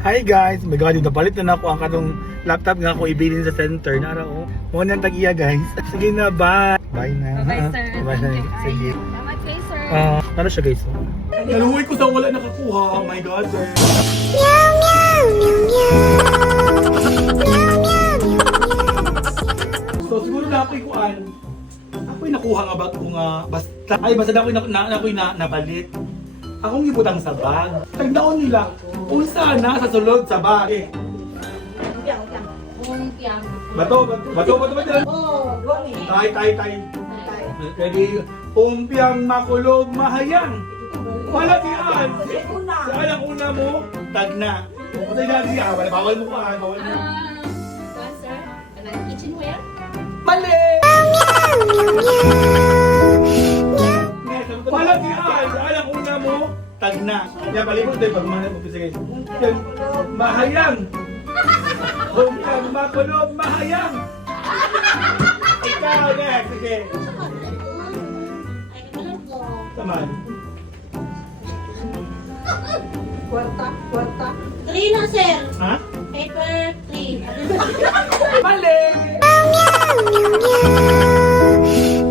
Hi guys! My God, napalit na ako ang katong laptop nga ako ibilin sa center. Nara oh. Muna nang tag-iya guys. Sige na, bye! Bye na. Bye sir. Bye na. Sige. Salamat kay sir. Ano siya guys? Naluhoy ko sa wala nakakuha. Oh my God, sir. So siguro na ako'y kuan. Ako'y nakuha nga ba kung basta ako'y napalit. Akong gibutang sa bag. Tagdaon nila. Unsa na sa sulod sa bag. Umpiang. Bato. Oh, goni. Tay. Ready? Umpiang makulog mahayang. Wala siyan. Saan ang una mo? Tag na. Kung sa'yo na siya, bawal mo ka. Bawal mo. Kuan sir. Anong kitchenware? Mali! Wala siyan. Saan ang una mo? Tag na. Yan, palibot din. Pag mahayang mo. Sige. Yan. Mahayang. Umpiang makulog mahayang. Ikaw, next. Sige. Saman. Kwarta. 3 na, sir. Ha? Paper 3. Mali!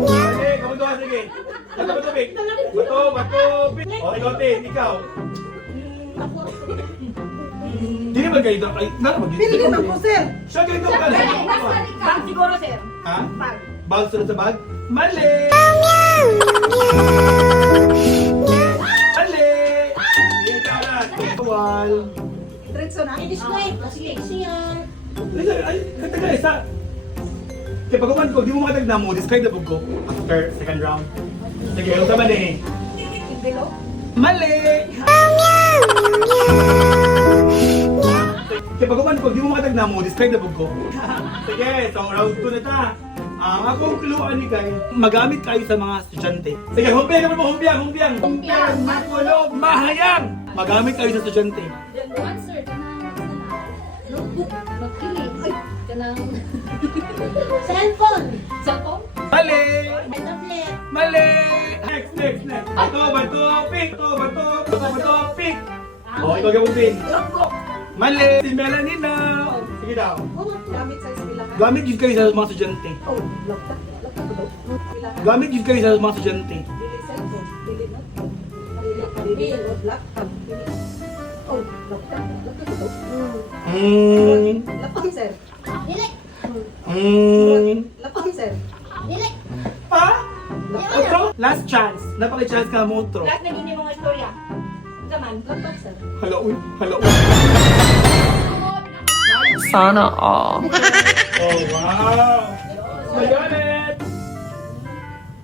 Mali! Kamunduhan, sige. Bato, Pik. Bato, Pik. O, ikaw, Tin. Ikaw. Hindi naman ganito. Ay, naman ganito. Pili naman po, sir. Siya ganito ka lang. Bag siguro, sir. Ha? Bag. Bag sunod sa bag? Mali! Mali! Sige, kalat. Wal. Diretso na. I-display. Sige, siya. Ay, kataga, isa. Kaya pag ko, di mo makatagna mo, describe na ko after second round. Sige, yung tama din eh. Below. Mali! Kaya pag ko, di mo makatagna mo, describe na ko. Sige, so round 2 na ta. Ang akong clue ni kay magamit kayo sa mga estudyante. Sige, humpiang. Humpiang, makulog, mahayang. Magamit kayo sa estudyante. Kuan sir. Notebook. Magkilig. Kanang Cellphone. cellphone. Mali! Tablet. Mali! Next. Bato, Pik. O, ikaw gawin din. Notebook. Mali! Si Melanie na. Sige daw. Gamit sa eskwelahan. Gamit yun kayo sa mga estudyante. Oh, laptop. Laptop ko daw. Eskwelahan. Gamit yun kayo sa mga estudyante. Dili cellphone. Dili notebook. Dili laptop. Dili. Oh, laptop. Laptop ko daw. Laptop, sir. Dili. Laptop, sir. Dili. Ha? Otro? Last chance. Napaka-chance ka mo, otro. Lahat naging yung mga istorya. Naman, laptop, sir. Hello. Sana all. Oh, wow. Mayanet.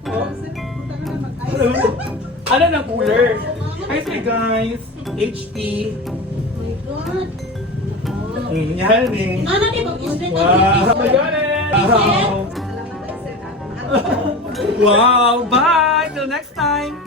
Oh, sir. Punta na na mag-ice. Ano ng cooler? Hi, guys. HP. Oh my God. Yan eh. Ano di mag-display? Wow. Mayanet. Wow. Salamat tayo, sir. Wow. Bye. Till next time.